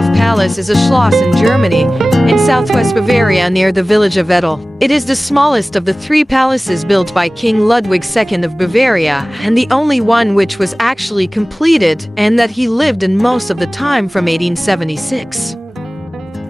Linderhof Palace is a Schloss in Germany, in southwest Bavaria near the village of Ettal. It is the smallest of the three palaces built by King Ludwig II of Bavaria, and the only one which was actually completed, and that he lived in most of the time from 1876.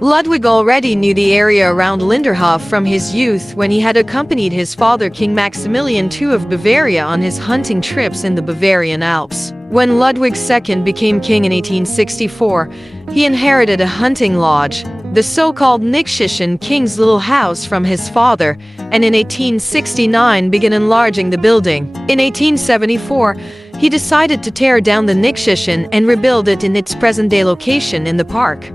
Ludwig already knew the area around Linderhof from his youth when he had accompanied his father King Maximilian II of Bavaria on his hunting trips in the Bavarian Alps. When Ludwig II became king in 1864, he inherited a hunting lodge, the so-called Exchangeable King's Little House, from his father, and in 1869 began enlarging the building. In 1874, he decided to tear down the Exchangeable and rebuild it in its present-day location in the park.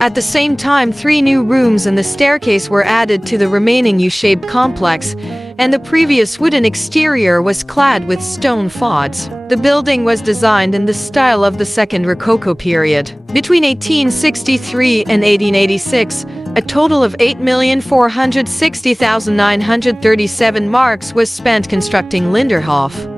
At the same time, 3 new rooms and the staircase were added to the remaining U-shaped complex, and the previous wooden exterior was clad with stone facades. The building was designed in the style of the Second Rococo period. Between 1863 and 1886, a total of 8,460,937 marks was spent constructing Linderhof.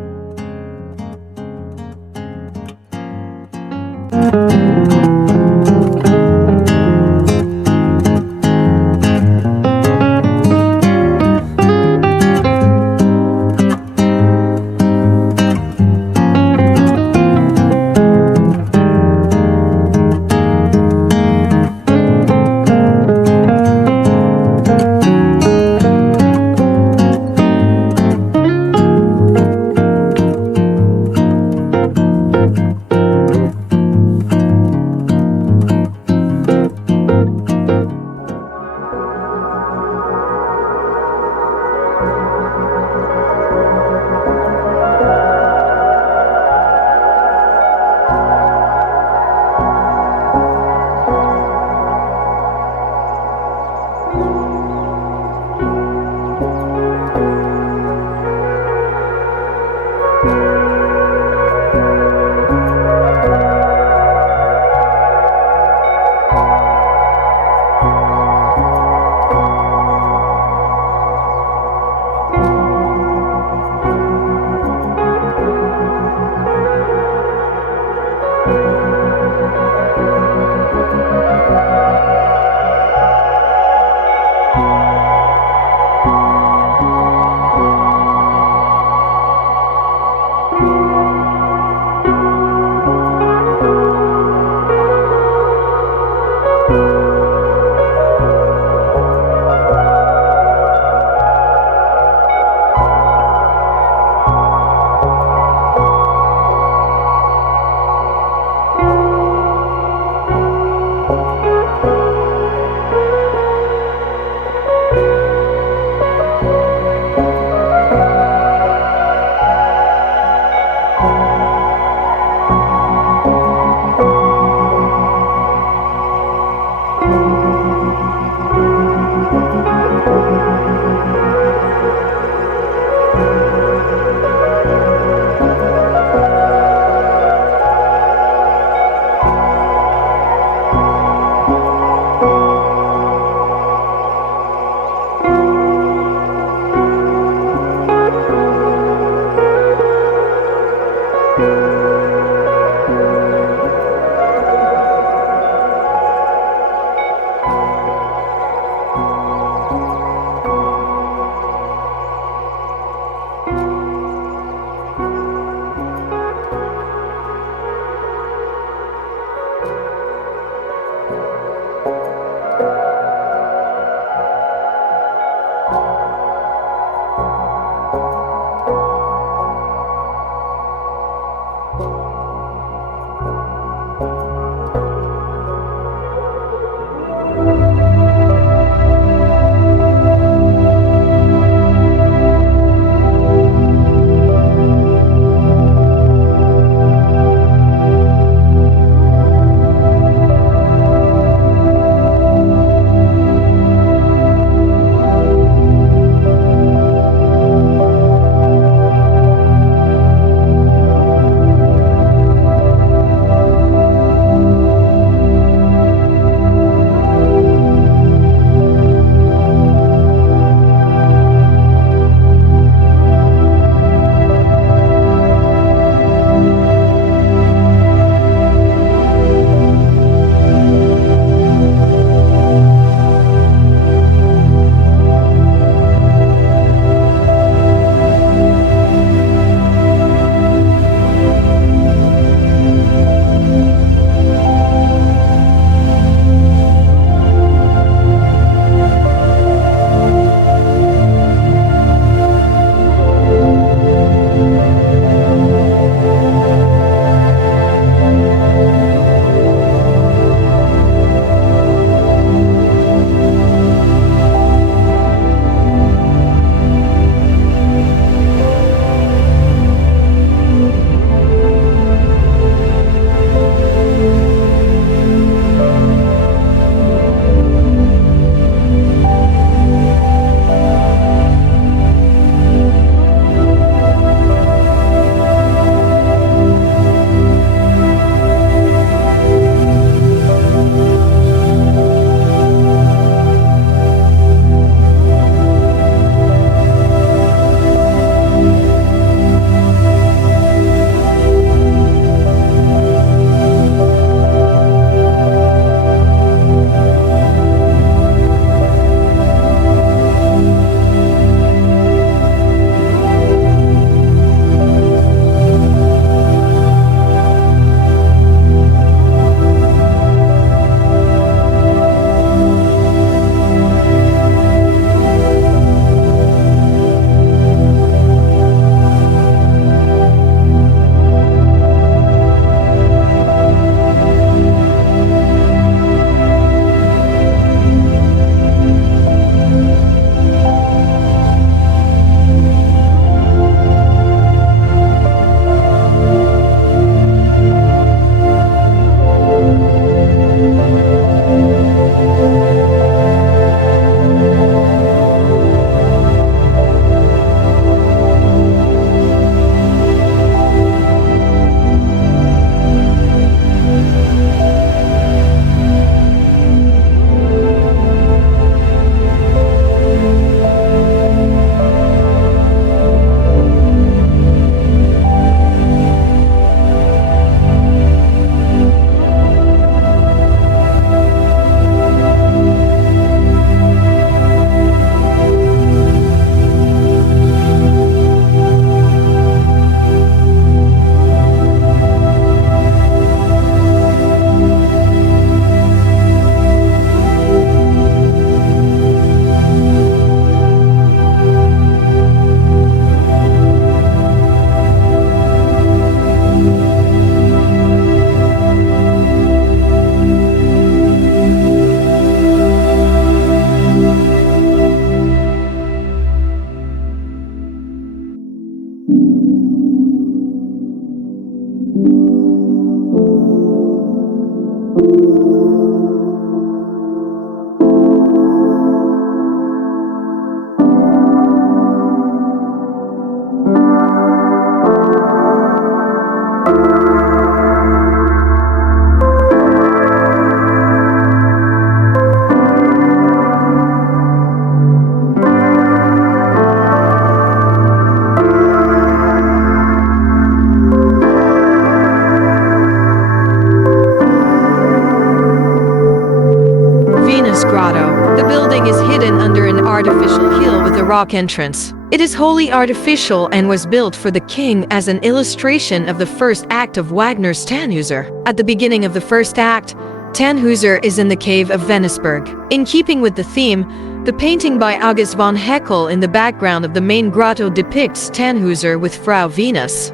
Venus Grotto. The building is hidden under an artificial hill with a rock entrance. It is wholly artificial and was built for the king as an illustration of the first act of Wagner's Tannhäuser. At the beginning of the first act, Tannhäuser is in the cave of Venusberg. In keeping with the theme, the painting by August von Heckel in the background of the main grotto depicts Tannhäuser with Frau Venus.